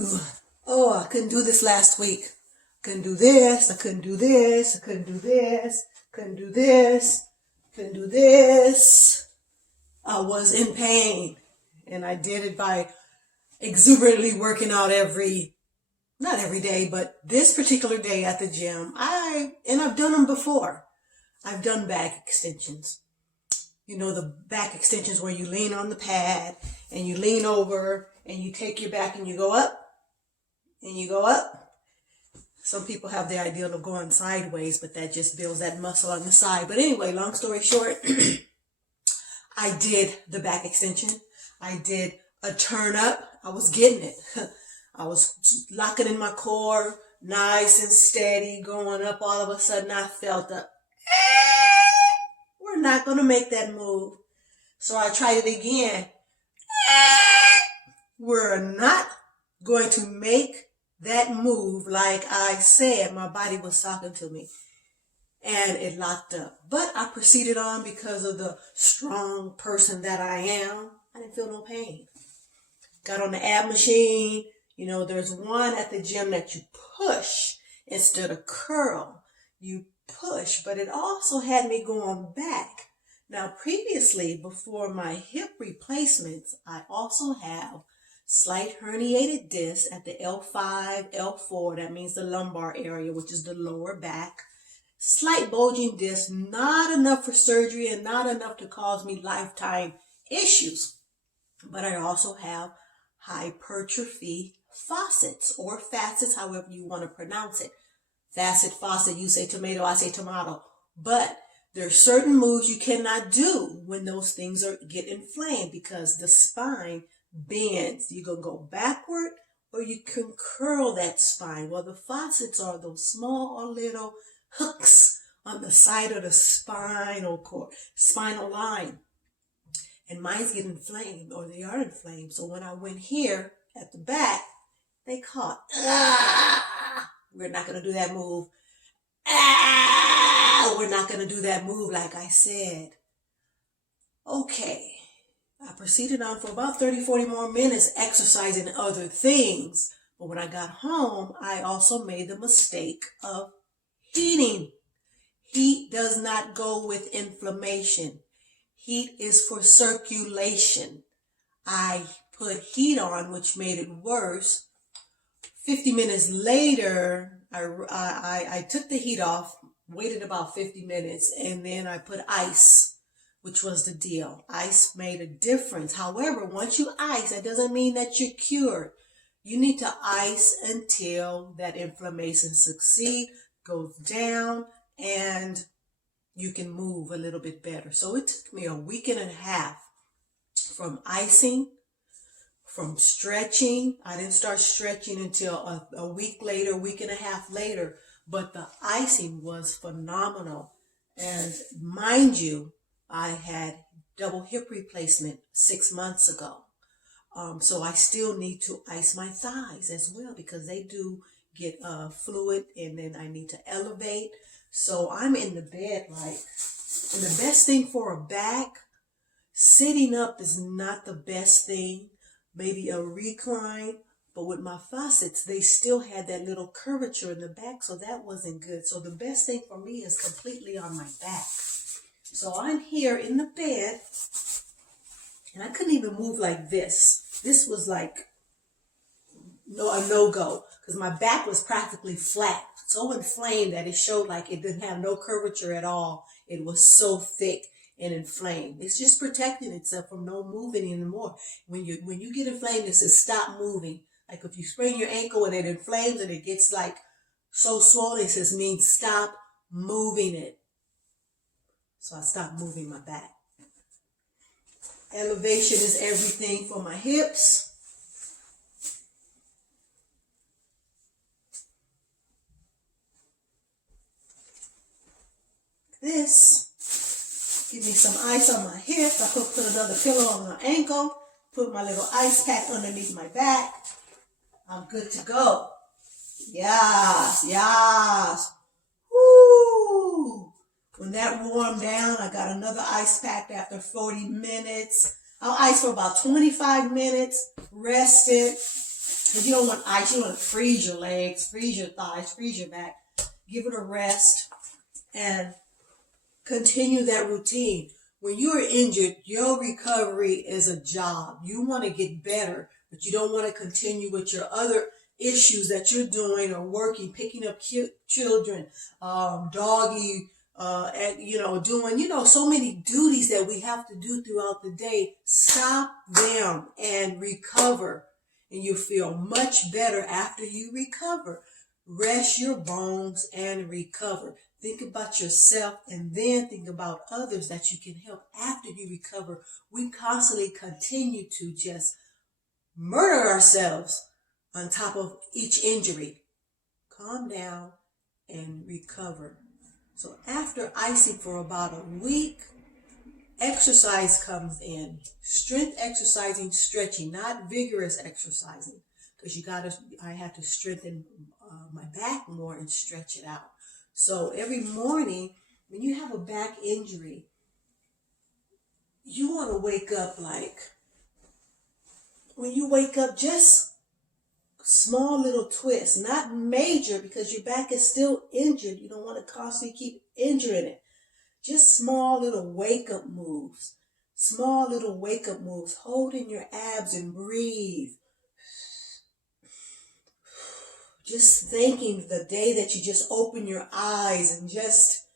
I couldn't do this last week. Couldn't do this. I couldn't do this. I couldn't do this. Couldn't do this. Couldn't do this. I was in pain. And I did it by exuberantly working out not every day, but this particular day at the gym. I've done them before. I've done back extensions. You know, the back extensions where you lean on the pad and you lean over and you take your back and you go up and you go up. Some people have the ideal of going sideways, but that just builds that muscle on the side. But anyway, long story short, I did the back extension. I did a turn up. I was getting it. I was locking in my core, nice and steady, going up. All of a sudden, I felt we're not going to make that move. So I tried it again. We're not going to make that move like I said. My body was talking to me. And it locked up. But I proceeded on because of the strong person that I am. I didn't feel no pain. Got on the ab machine. You know, there's one at the gym that you push instead of curl. You push, but it also had me going back. Now, previously, before my hip replacements, I also have slight herniated disc at the L5, L4. That means the lumbar area, which is the lower back. Slight bulging disc, not enough for surgery and not enough to cause me lifetime issues. But I also have hypertrophy facets or facets, however you want to pronounce it. Facet, faucet, you say tomato, I say tomato. But there are certain moves you cannot do when those things get inflamed because the spine bends. You can go backward or you can curl that spine. Well, the faucets are those small little hooks on the side of the spinal line. And mine's get inflamed, or they are inflamed. So when I went here at the back, they caught. We're not going to do that move. We're not going to do that move like I said. Okay. I proceeded on for about 30, 40 more minutes exercising other things. But when I got home, I also made the mistake of heating. Heat does not go with inflammation. Heat is for circulation. I put heat on, which made it worse. 50 minutes later, I took the heat off, waited about 50 minutes, and then I put ice, which was the deal. Ice made a difference. However, once you ice, that doesn't mean that you're cured. You need to ice until that inflammation goes down, and you can move a little bit better. So it took me a week and a half from icing, from stretching. I didn't start stretching until a week later, week and a half later, but the icing was phenomenal. And mind you, I had double hip replacement 6 months ago. So I still need to ice my thighs as well because they do get fluid, and then I need to elevate. So I'm in the bed and the best thing for a back, sitting up is not the best thing. Maybe a recline, but with my faucets, they still had that little curvature in the back, so that wasn't good. So the best thing for me is completely on my back. So I'm here in the bed, and I couldn't even move like this. This was like a no-go, because my back was practically flat, so inflamed that it showed like it didn't have no curvature at all. It was so thick and inflamed. It's just protecting itself from no moving anymore. When you get inflamed, it says stop moving. Like if you sprain your ankle and it inflames and it gets like so swollen, it says means stop moving it. So I stopped moving my back. Elevation is everything for my hips. This. Give me some ice on my hip. I could put another pillow on my ankle. Put my little ice pack underneath my back. I'm good to go. Yes, yes. Woo! When that warmed down, I got another ice pack after 40 minutes. I'll ice for about 25 minutes, rest it, If you don't want ice, you want to freeze your legs, freeze your thighs, freeze your back. Give it a rest and continue that routine. When you're injured, your recovery is a job. You want to get better, but you don't want to continue with your other issues that you're doing or working, picking up children, doggy, and doing, so many duties that we have to do throughout the day. Stop them and recover, and you feel much better after you recover. Rest your bones and recover. Think about yourself and then think about others that you can help after you recover. We constantly continue to just murder ourselves on top of each injury. Calm down and recover. So after icing for about a week, exercise comes in. Strength exercising, stretching, not vigorous exercising. Because I have to strengthen my back more and stretch it out. So every morning, when you have a back injury, you want to wake up when you wake up, just small little twists, not major because your back is still injured. You don't want to constantly keep injuring it. Just small little wake-up moves. Small little wake-up moves. Hold in your abs and breathe. Just thanking the day that you just open your eyes and just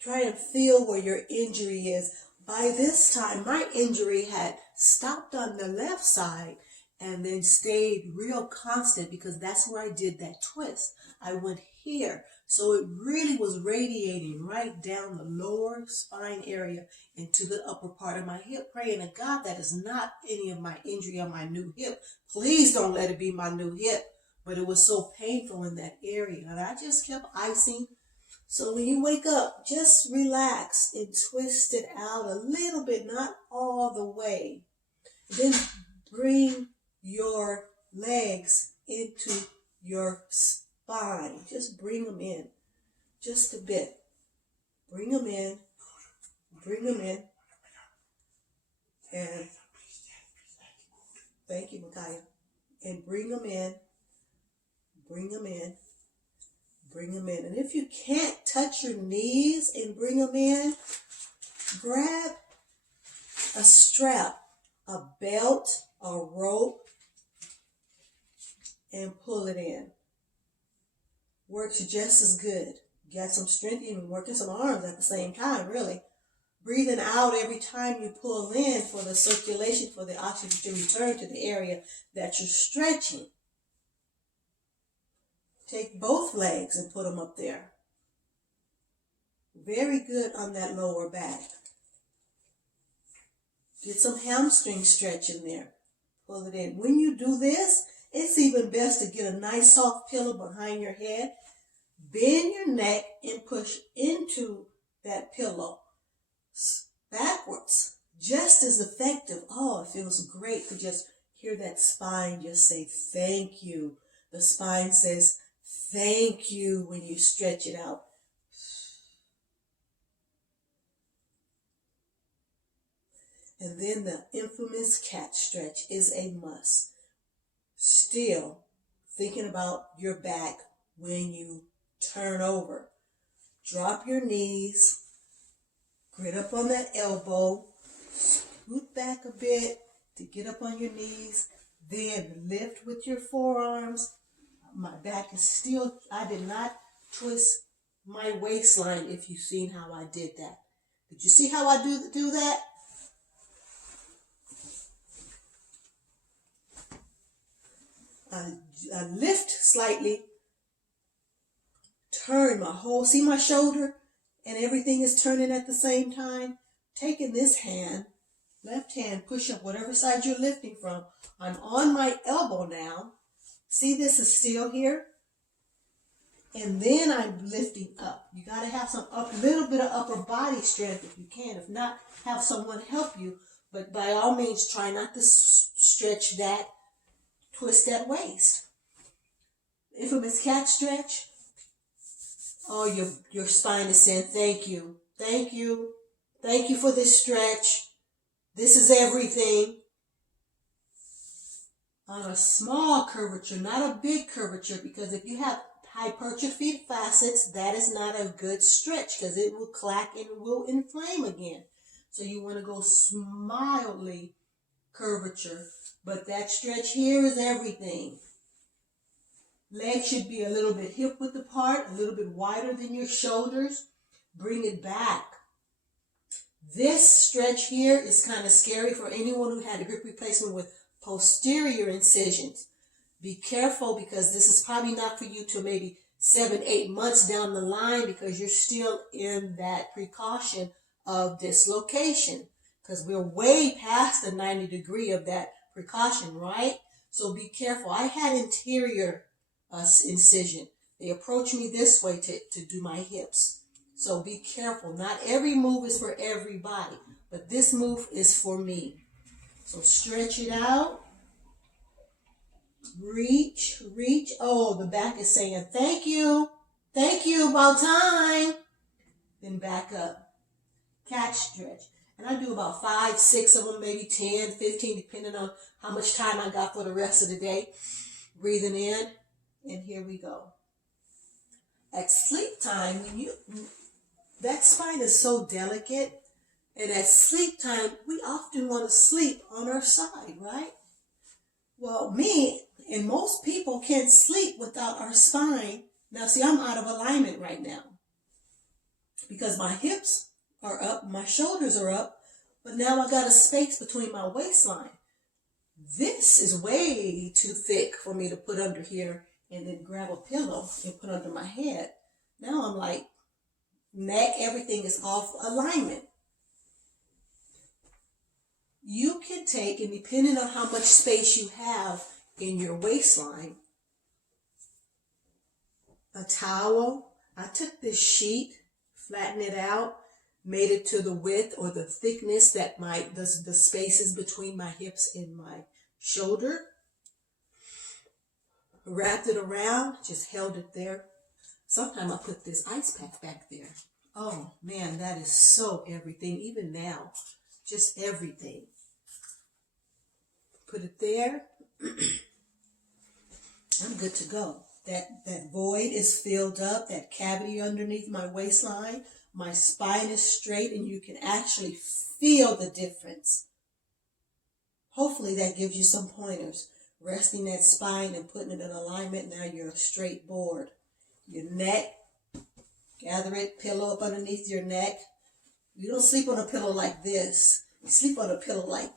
try and feel where your injury is. By this time, my injury had stopped on the left side and then stayed real constant because that's where I did that twist. I went here. So it really was radiating right down the lower spine area into the upper part of my hip, praying to God that is not any of my injury on my new hip. Please don't let it be my new hip. But it was so painful in that area. And I just kept icing. So when you wake up, just relax and twist it out a little bit, not all the way. Then bring your legs into your spine. Just bring them in. Just a bit. Bring them in. Bring them in. And thank you, Micaiah. And bring them in. Bring them in. Bring them in. And if you can't touch your knees and bring them in, grab a strap, a belt, a rope, and pull it in. Works just as good. Get some strength, even working some arms at the same time, really. Breathing out every time you pull in for the circulation, for the oxygen to return to the area that you're stretching. Take both legs and put them up there. Very good on that lower back. Get some hamstring stretch in there. Pull it in. When you do this, it's even best to get a nice soft pillow behind your head. Bend your neck and push into that pillow backwards. Just as effective. Oh, it feels great to just hear that spine just say thank you. The spine says thank you when you stretch it out. And then the infamous cat stretch is a must. Still thinking about your back when you turn over. Drop your knees. Grit up on that elbow. Scoot back a bit to get up on your knees. Then lift with your forearms. My back is still, I did not twist my waistline if you've seen how I did that. Did you see how I do that? I lift slightly, turn my whole, see my shoulder, and everything is turning at the same time. Taking this hand, left hand, push up whatever side you're lifting from. I'm on my elbow now. See, this is still here. And then I'm lifting up. You got to have some little bit of upper body strength if you can. If not, have someone help you. But by all means, try not to stretch that, twist that waist. Infamous cat stretch. Oh, your spine is saying thank you. Thank you. Thank you for this stretch. This is everything. on a small curvature, not a big curvature, because if you have hypertrophied facets, that is not a good stretch because it will clack and will inflame again. So you want to go mildly curvature, but that stretch here is everything. Legs should be a little bit hip width apart, a little bit wider than your shoulders. Bring it back. This stretch here is kind of scary for anyone who had a hip replacement with posterior incisions. Be careful because this is probably not for you till maybe 7-8 months down the line because you're still in that precaution of dislocation because we're way past the 90 degree of that precaution, right? So be careful. I had interior incision. They approach me this way to do my hips. So be careful. Not every move is for everybody, but this move is for me. So stretch it out. Reach, reach. Oh, the back is saying, thank you, about time. Then back up. Catch stretch. And I do about 5, 6 of them, maybe 10, 15, depending on how much time I got for the rest of the day. Breathing in, and here we go. At sleep time, that spine is so delicate, and at sleep time, we often want to sleep on our side, right? Well, me and most people can't sleep without our spine. Now, see, I'm out of alignment right now because my hips are up, my shoulders are up, but now I got a space between my waistline. This is way too thick for me to put under here and then grab a pillow and put under my head. Now I'm like, neck, everything is off alignment. You can take, and depending on how much space you have in your waistline, a towel. I took this sheet, flattened it out, made it to the width or the thickness that the spaces between my hips and my shoulder. Wrapped it around, just held it there. Sometimes I put this ice pack back there. Oh man, that is so everything, even now, just everything. Put it there. I'm good to go. That void is filled up, that cavity underneath my waistline. My spine is straight and you can actually feel the difference. Hopefully that gives you some pointers. Resting that spine and putting it in alignment, now you're a straight board. Your neck, gather it, pillow up underneath your neck. You don't sleep on a pillow like this. You sleep on a pillow like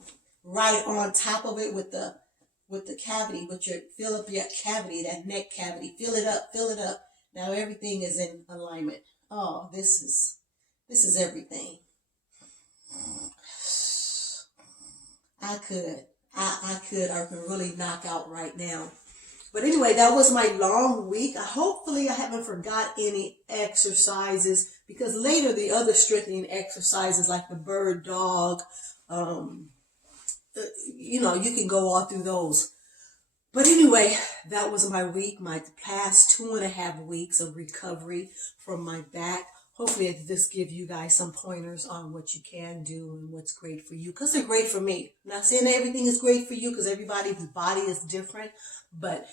right on top of it with the cavity, fill up your cavity, that neck cavity. Fill it up. Now everything is in alignment. Oh, this is everything. I can really knock out right now. But anyway, that was my long week. Hopefully I haven't forgot any exercises because later the other strengthening exercises like the bird dog, you can go all through those. But anyway, that was my week, my past 2.5 weeks of recovery from my back. Hopefully this gives you guys some pointers on what you can do and what's great for you, because they're great for me. I'm not saying that everything is great for you because everybody's body is different, but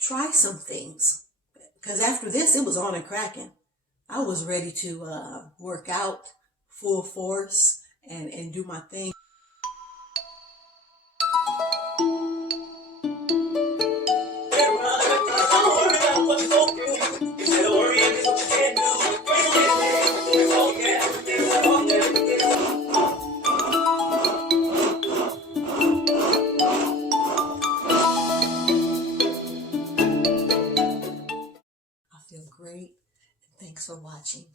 try some things. Because after this, it was on and cracking. I was ready to work out full force and do my thing. I feel great. Thanks for watching.